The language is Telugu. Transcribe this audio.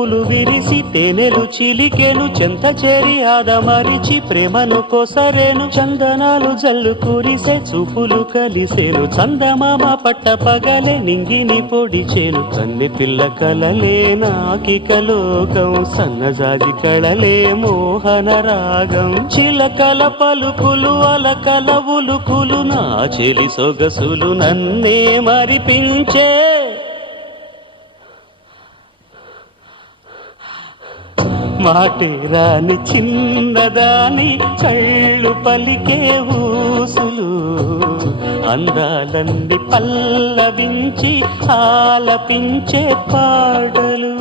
పువ్వులు విరిసి తేనెలు చిలికెను చెంత చేరి ఆదమరిచి ప్రేమను కొసరేను చందనాలు జల్లు కురిసే చూపులు కలిసేను చందమామ పట్ట పగలే నింగిని పొడిచేను కన్నె పిల్ల కలలే నాకిక లోకం సన్నజాజి కళలే మోహన రాగం చిలకల పలుకులు అలకల ఉలుకులు నా చెలి సొగసులు నన్నే మరిపించే మాటే రాని చిన్నదాని చళ్ళు పలికే ఊసులు అందాలన్నీ పల్లవించి ఆలపించే పాటలు